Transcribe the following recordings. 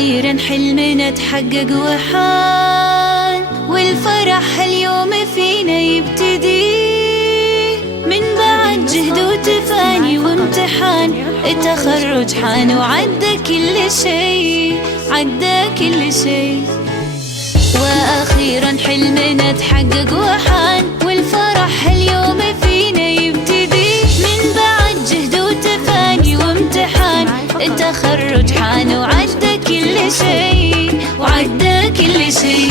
وأخيرا حلمنا تحقق وحان، والفرح اليوم فينا يبتدي من بعد جهد وتفاني وامتحان. التخرج حان وعدى كل شي، عدى كل شي. وأخيرا حلمنا تحقق وحان، والفرح اليوم فينا يبتدي من بعد جهد وتفاني وامتحان. التخرج حان وعدى كل شي، وعدى كل شي.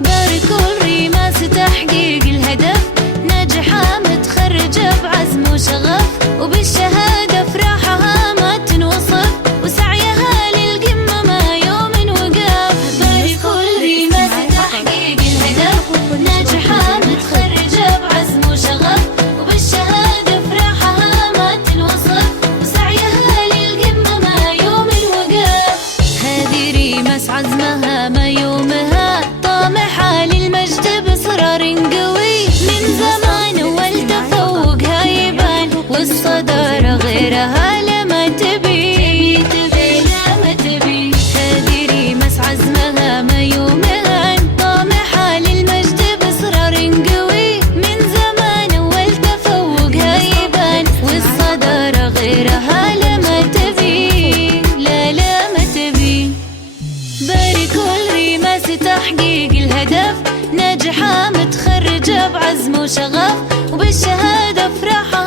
باركوا الريماس تحقيق الهدف، ناجحة متخرجة بعزم وشغف، وبالشهادة فرحها ما تنوصف، وسعيها للقمة ما يوم وقف. باركوا الريماس تحقيق الهدف، ناجحة متخرجة بعزم وشغف، وبالشهادة فرحها ما تنوصف، وسعيها للقمة ما يوم وقف. هذه ريماس عزمها ما يومها، طامحة للمجد بإصرار قوي، من زمان والتفوقها يبان، والصدارة غيرها لما تبي، لما تبي. هذه ريماس عزمها ما يومها، طامحة للمجد بإصرار قوي، من زمان والتفوقها يبان، والصدارة غيرها لما تبي، لا ما تبي. باركوا الريماس تحقيق الهدف، ناجحة متخرجة بعزم وشغف، وبالشهادة فرحة